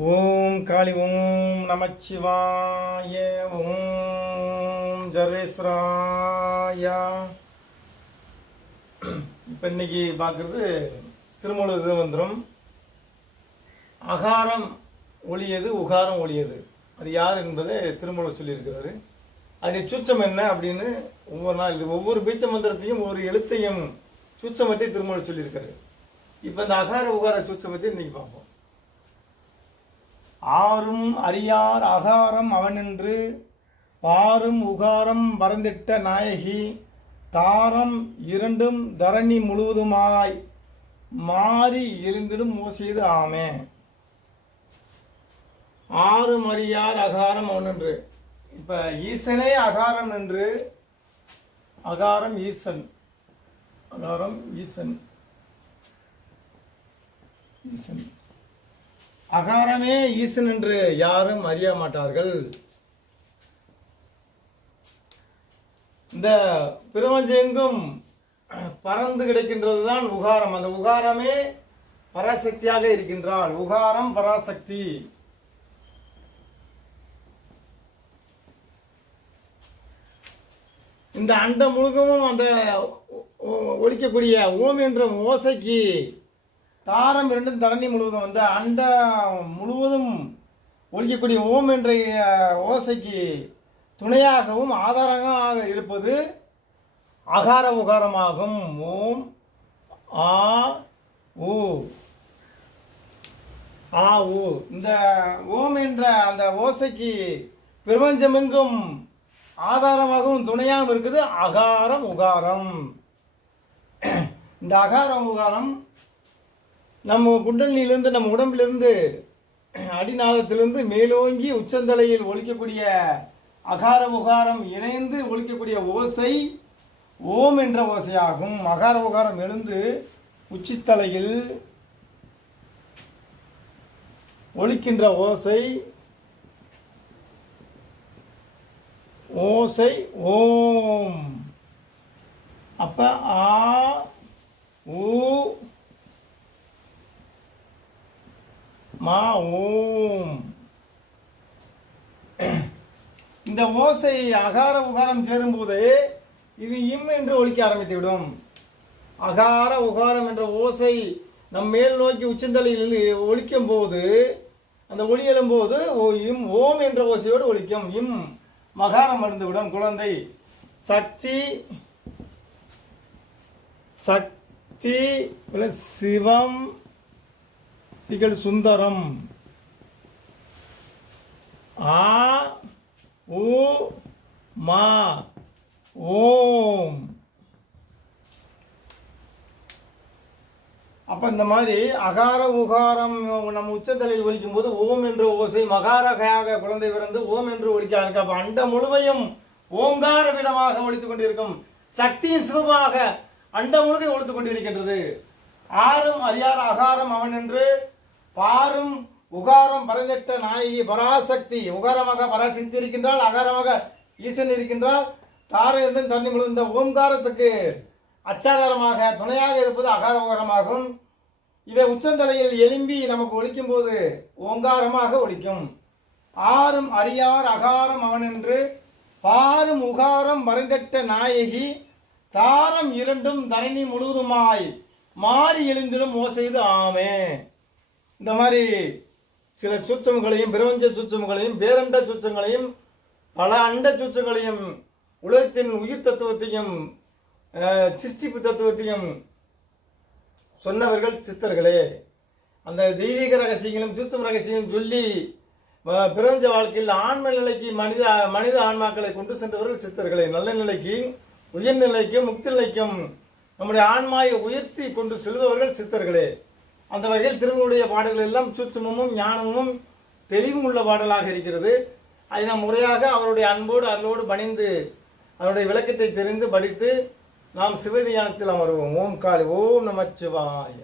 ஓம் காளி ஓம் நமச்சிவாய ஓம் ஜர்வேஸ்வராயா. இப்போ இன்னைக்கு பார்க்குறது திருமூலர் திருமந்திரம். அகாரம் ஒளியது, உகாரம் ஒளியது. அது யார் என்பதை திருமூலர் சொல்லியிருக்கிறாரு. அது சூச்சம் என்ன அப்படின்னு ஒவ்வொரு நாள் இது ஒவ்வொரு பீச்ச மந்திரத்தையும் ஒவ்வொரு எழுத்தையும் சூச்சமத்தை திருமூலர் சொல்லியிருக்காரு. இப்போ இந்த அகார உகார சூச்சமத்தை இன்னைக்கு பார்ப்போம். ஆறும் அறியார் அகாரம் அவனென்று பாரும் உகாரம் பரந்திட்ட நாயகி தாரம் இரண்டும் தரணி முழுவதுமாய் மாறி எழுந்திடும் ஓசைது ஆமே. ஆறும் அறியார் அகாரம் அவனென்று. இப்ப ஈசனே அகாரம் என்று, அகாரம் ஈசன், அகாரம் ஈசன், ஈசன் அகாரமே ஈசன் என்று யாரும் அறிய மாட்டார்கள். இந்த பிரபஞ்செங்கும் பறந்து கிடக்கின்றதுதான் உகாரம். அந்த உகாரமே பராசக்தியாக இருக்கின்றாள். உகாரம் பராசக்தி. இந்த அண்டம் முழுக்கவும் அந்த ஒலிக்கக்கூடிய ஓம் என்ற ஓசைக்கு தாரம் இரண்டும் தரணி முழுவதும் வந்து அண்ட முழுவதும் ஒலிக்கக்கூடிய ஓம் என்ற ஓசைக்கு துணையாகவும் ஆதாரமாக இருப்பது அகார உகாரமாகும். ஓம் ஆ ஊ ஆ ஊ. இந்த ஓம் என்ற அந்த ஓசைக்கு பிரபஞ்சமெங்கும் ஆதாரமாகவும் துணையாகவும் இருக்குது அகாரம் உகாரம். இந்த அகாரம் உகாரம் நம்ம குண்டலினிலிருந்து, நம்ம உடம்பிலிருந்து, அடிநாதத்திலிருந்து மேலோங்கி உச்சந்தலையில் ஒலிக்கக்கூடிய அகார உகாரம் இணைந்து ஒலிக்கக்கூடிய ஓசை ஓம் என்ற ஓசையாகும். அகார உகாரம் எழுந்து உச்சித்தலையில் ஒலிக்கின்ற ஓசை ஓசை ஓம். அப்ப ஆ ஊ மா ஓம். இந்த ஓசை அகார உகாரம் சேரும்போது இது இம் என்று ஒலிக்க ஆரம்பித்து விடும். அகார உகாரம் என்ற ஓசை நம் மேல் நோக்கி உச்சந்தலையில் ஒலிக்கும் போது, அந்த ஒலி எழும்போது இம் ஓம் என்ற ஓசையோடு ஒலிக்கும். இம் மகாரம் அருந்துவிடும். குழந்தை சக்தி, சக்தி சிவம் சுந்தரம். ஆ ஊ மா ஓம். அப்ப இந்த மாதிரி அகார உகாரம் நம்ம உச்சத்தலையில் ஒலிக்கும் போது ஓம் என்ற ஓசை மகாரகையாக குழந்தை பிறந்து ஓம் என்று ஒலிக்க. அப்ப அண்டம் முழுமையும் ஓங்கார விடமாக ஒலித்துக் கொண்டிருக்கும். சக்தியின் சிவமாக அண்டம் முழுவதும் ஒலித்துக் கொண்டிருக்கின்றது. ஆறும் அறியார் அகாரம் அவன் என்று பாரும் உகாரம் பரந்திட்ட நாயகி பராசக்தி. உகாரமாக பராசக்தி இருக்கின்றால், அகாரமாக ஈசன் இருக்கின்றால். தாரம் இருந்து தண்ணி முழுவதும் இந்த ஓம்காரத்துக்கு அச்சாதாரமாக துணையாக இருப்பது அகார உகாரமாகும். இவை உச்சந்தலையில் எலும்பி நமக்கு ஒலிக்கும் போது ஓங்காரமாக ஒலிக்கும். ஆறும் அறியார் அகாரம் அவன் என்று பாரும் உகாரம் பரந்திட்ட நாயகி தாரம் இரண்டும் தரணி முழுவதுமாய் மாறி எழுந்திடும் ஓசைது ஆமே. இந்த மாதிரி சில சூச்சங்களையும், பிரபஞ்ச சூச்சங்களையும், பேரண்ட சூச்சங்களையும், பல அண்ட சூச்சங்களையும், உலகத்தின் உயிர் தத்துவத்தையும் சிருஷ்டிப்பு தத்துவத்தையும் சொன்னவர்கள் சித்தர்களே. அந்த தெய்வீக ரகசியங்களும் சூச்சம் ரகசியம் சொல்லி பிரபஞ்ச வாழ்க்கையில் ஆன்ம நிலைக்கு மனித ஆன்மாக்களை கொண்டு சென்றவர்கள் சித்தர்களே. நல்ல நிலைக்கு, உயர்நிலைக்கும், முக்தி நிலைக்கும் நம்முடைய ஆன்மாவை உயர்த்தி கொண்டு செல்பவர்கள் சித்தர்களே. அந்த வகையில் திருமூலருடைய பாடல்கள் எல்லாம் சூட்சுமமும் ஞானமும் தெளிவும் உள்ள பாடலாக இருக்கிறது. அதை நாம் முறையாக அவருடைய அன்போடு அருளோடு பணிந்து அவருடைய விளக்கத்தை தெரிந்து படித்து நாம் சிவதியானத்தில் அமருவோம். ஓம் காளி ஓம் நமச்சிவாய.